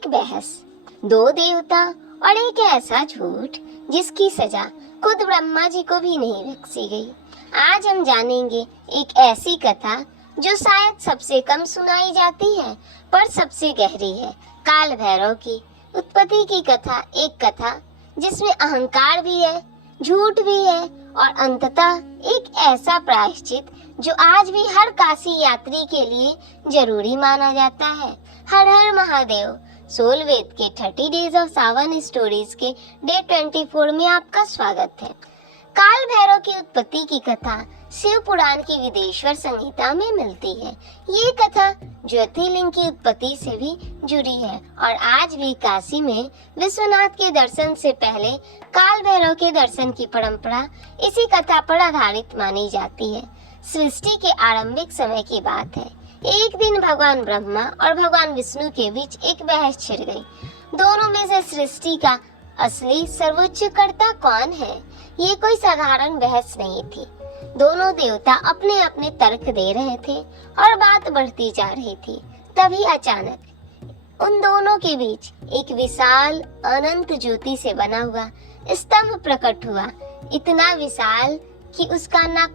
एक बहस, दो देवता और एक ऐसा झूठ जिसकी सजा खुद ब्रह्मा जी को भी नहीं बख्शी गई। आज हम जानेंगे एक ऐसी कथा जो शायद सबसे कम सुनाई जाती है पर सबसे गहरी है। काल भैरव की उत्पत्ति की कथा, एक कथा जिसमें अहंकार भी है, झूठ भी है और अंततः एक ऐसा प्रायश्चित जो आज भी हर काशी यात्री के लिए जरूरी माना जाता है। हर हर महादेव। सोल वेद के 30 डेज ऑफ सावन स्टोरीज के डे 24 में आपका स्वागत है। काल भैरव की उत्पत्ति की कथा शिव पुराण की विदेश्वर संहिता में मिलती है। ये कथा ज्योतिर्लिंग की उत्पत्ति से भी जुड़ी है और आज भी काशी में विश्वनाथ के दर्शन से पहले काल भैरव के दर्शन की परंपरा इसी कथा पर आधारित मानी जाती है। सृष्टि के आरंभिक समय की बात है। एक दिन भगवान ब्रह्मा और भगवान विष्णु के बीच एक बहस छिड़ गई। दोनों में से सृष्टि का असली सर्वोच्च कर्ता कौन है, ये कोई साधारण बहस नहीं थी। दोनों देवता अपने अपने तर्क दे रहे थे और बात बढ़ती जा रही थी। तभी अचानक उन दोनों के बीच एक विशाल अनंत ज्योति से बना हुआ स्तंभ प्रकट हुआ। इतना विशाल कि उसका ना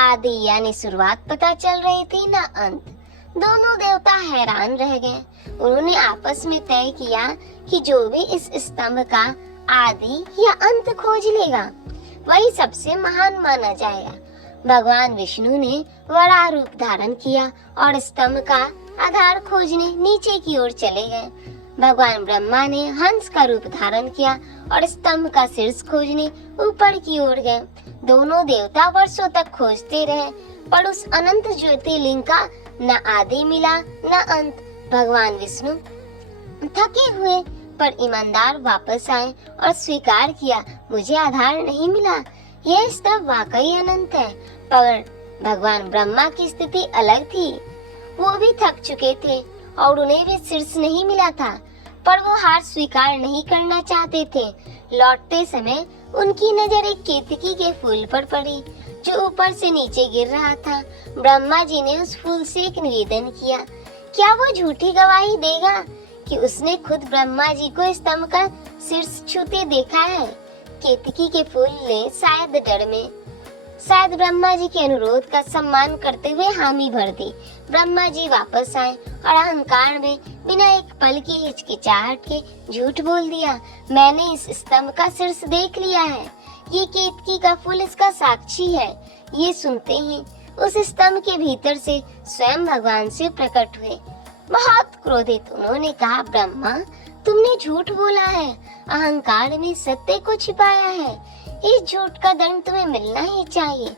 आदि यानी शुरुआत पता चल रही थी ना अंत। दोनों देवता हैरान रह गए। उन्होंने आपस में तय किया कि जो भी इस स्तंभ का आदि या अंत खोज लेगा वही सबसे महान माना जाएगा। भगवान विष्णु ने वराह रूप धारण किया और स्तंभ का आधार खोजने नीचे की ओर चले गए। भगवान ब्रह्मा ने हंस का रूप धारण किया और स्तंभ का शीर्ष खोजने ऊपर की ओर गए। दोनों देवता वर्षों तक खोजते रहे पर उस अनंत ज्योतिर्लिंग का न आदि मिला न अंत। भगवान विष्णु थके हुए पर ईमानदार वापस आए और स्वीकार किया, मुझे आधार नहीं मिला, यह स्तंभ वाकई अनंत है। पर भगवान ब्रह्मा की स्थिति अलग थी। वो भी थक चुके थे और उन्हें भी शीर्ष नहीं मिला था, पर वो हार स्वीकार नहीं करना चाहते थे। लौटते समय उनकी नजर एक केतकी के फूल पर पड़ी जो ऊपर से नीचे गिर रहा था। ब्रह्मा जी ने उस फूल से एक निवेदन किया, क्या वो झूठी गवाही देगा कि उसने खुद ब्रह्मा जी को स्तंभ का शीर्ष छूते देखा है? केतकी के फूल ने शायद ब्रह्मा जी के अनुरोध का सम्मान करते हुए हामी भर दी। ब्रह्मा जी वापस आए और अहंकार में बिना एक पल की हिचकिचाहट के झूठ बोल दिया, मैंने इस स्तंभ का शीर्ष देख लिया है, ये केतकी का फूल इसका साक्षी है। ये सुनते ही उस स्तंभ के भीतर से स्वयं भगवान शिव प्रकट हुए। बहुत क्रोधित उन्होंने कहा, ब्रह्मा तुमने झूठ बोला है, अहंकार में सत्य को छिपाया है, इस झूठ का दंड तुम्हें मिलना ही चाहिए।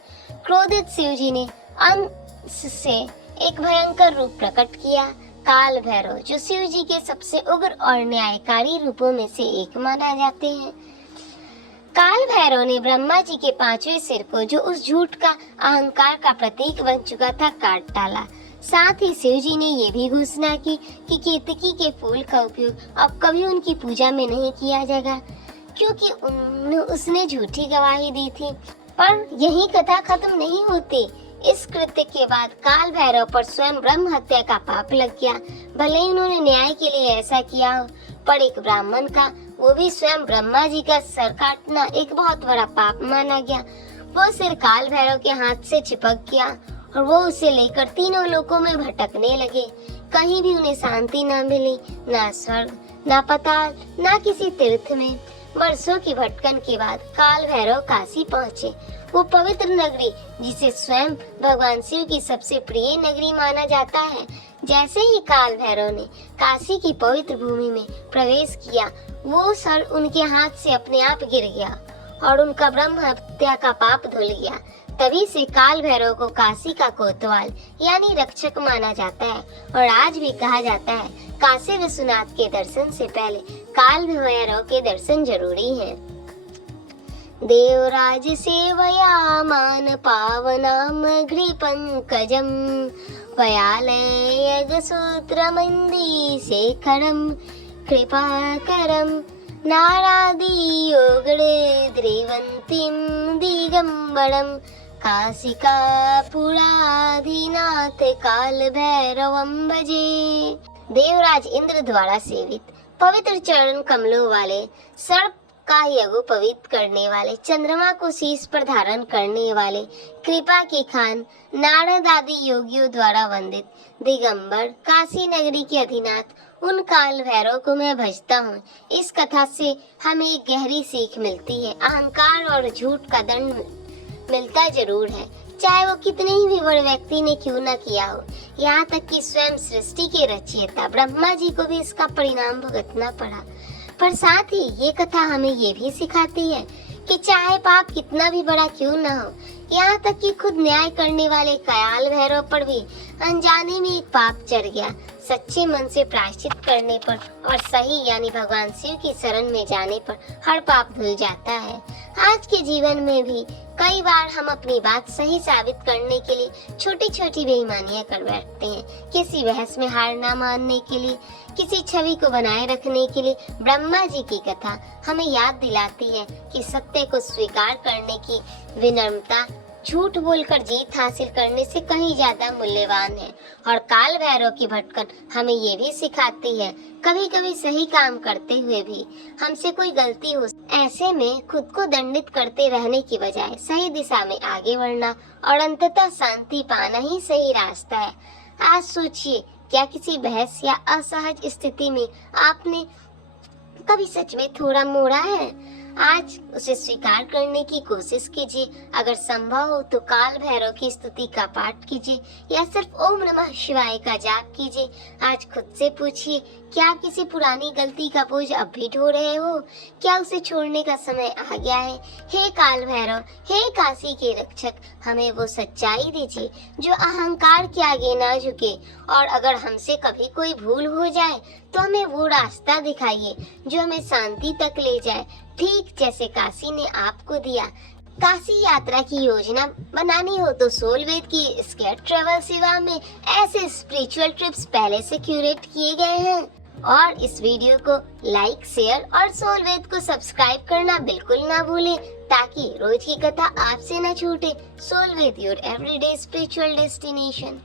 क्रोधित शिव जी ने अंश से एक भयंकर रूप प्रकट किया, काल भैरव, जो शिव जी के सबसे उग्र और न्यायकारी रूपों में से एक माना जाते हैं। काल भैरव ने ब्रह्मा जी के 5वें सिर को, जो उस झूठ का अहंकार का प्रतीक बन चुका था, काट डाला। साथ ही शिव जी ने ये भी घोषणा की कि केतकी के फूल का उपयोग अब कभी उनकी पूजा में नहीं किया जाएगा, क्योंकि उसने झूठी गवाही दी थी। पर यही कथा खत्म नहीं होती। इस कृत्य के बाद काल भैरव पर स्वयं ब्रह्म हत्या का पाप लग गया। भले ही उन्होंने न्याय के लिए ऐसा किया हो, पर एक ब्राह्मण का, वो भी स्वयं ब्रह्मा जी का सर काटना एक बहुत बड़ा पाप माना गया। वो सिर काल भैरव के हाथ से चिपक गया और वो उसे लेकर तीनों लोकों में भटकने लगे। कहीं भी उन्हें शांति न मिली, ना स्वर्ग, ना पाताल, ना किसी तीर्थ में। वर्षों की भटकन के बाद काल भैरव काशी पहुँचे, वो पवित्र नगरी जिसे स्वयं भगवान शिव की सबसे प्रिय नगरी माना जाता है। जैसे ही काल भैरव ने काशी की पवित्र भूमि में प्रवेश किया, वो सर उनके हाथ से अपने आप गिर गया और उनका ब्रह्म हत्या का पाप धुल गया। तभी से काल भैरव को काशी का कोतवाल यानी रक्षक माना जाता है और आज भी कहा जाता है काशी विश्वनाथ के दर्शन से पहले काल भैरव के दर्शन जरूरी हैं। देवराज सेवया मान पावनाम घ्रि पंकजम वयालय यज्ञसूत्र मंदी शेखरम कृपाकरम नारादि योगड़े द्रिवंतीम दिगंबरम काशिका पुराधिनाथ काल भैरवं भजे। देवराज इंद्र द्वारा सेवित, पवित्र चरण कमलों वाले, सर्प का यज्ञ पवित्र करने वाले, चंद्रमा को शीश पर धारण करने वाले, कृपा के खान, नारद आदि योगियों द्वारा वंदित, दिगंबर, काशी नगरी के अधिनाथ उन काल भैरव को मैं भजता हूँ। इस कथा से हमें एक गहरी सीख मिलती है। अहंकार और झूठ का दंड मिलता जरूर है, चाहे वो कितने ही बड़े व्यक्ति ने क्यों ना किया हो। यहाँ तक कि स्वयं सृष्टि के रचयिता ब्रह्मा जी को भी इसका परिणाम भुगतना पड़ा। पर साथ ही ये कथा हमें ये भी सिखाती है कि चाहे पाप कितना भी बड़ा क्यों ना हो, यहाँ तक कि खुद न्याय करने वाले काल भैरव पर भी अनजाने में एक पाप चढ़ गया। सच्चे मन से प्रायश्चित करने पर और सही यानी भगवान शिव की शरण में जाने पर हर पाप धुल जाता है। आज के जीवन में भी कई बार हम अपनी बात सही साबित करने के लिए छोटी छोटी बेईमानियां कर बैठते हैं। किसी बहस में हार ना मानने के लिए, किसी छवि को बनाए रखने के लिए ब्रह्मा जी की कथा हमें याद दिलाती है कि सत्य को स्वीकार करने की विनम्रता झूठ बोलकर जीत हासिल करने से कहीं ज्यादा मूल्यवान है। और काल भैरव की भटकन हमें ये भी सिखाती है कभी कभी सही काम करते हुए भी हमसे कोई गलती हो, ऐसे में खुद को दंडित करते रहने की बजाय सही दिशा में आगे बढ़ना और अंततः शांति पाना ही सही रास्ता है। आज सोचिए, क्या किसी बहस या असहज स्थिति में आपने कभी सच में थोड़ा मोड़ा है? आज उसे स्वीकार करने की कोशिश कीजिए। अगर संभव हो तो काल भैरव की स्तुति का पाठ कीजिए या सिर्फ ओम नमः शिवाय का जाप कीजिए। आज खुद से पूछिए, क्या आप किसी पुरानी गलती का बोझ अब भी ढो रहे हो? क्या उसे छोड़ने का समय आ गया है? हे काल भैरव, हे काशी के रक्षक, हमें वो सच्चाई दीजिए जो अहंकार के आगे ना झुके। और अगर हमसे कभी कोई भूल हो जाए तो हमें वो रास्ता दिखाइए जो हमें शांति तक ले जाए, ठीक जैसे काशी ने आपको दिया। काशी यात्रा की योजना बनानी हो तो सोलवेद की स्केट ट्रैवल सेवा में ऐसे स्पिरिचुअल ट्रिप्स पहले से क्यूरेट किए गए हैं। और इस वीडियो को लाइक, शेयर और सोलवेद को सब्सक्राइब करना बिल्कुल ना भूलें ताकि रोज की कथा आपसे न छूटे। सोलवेद, योर एवरीडे स्पिरिचुअल डेस्टिनेशन।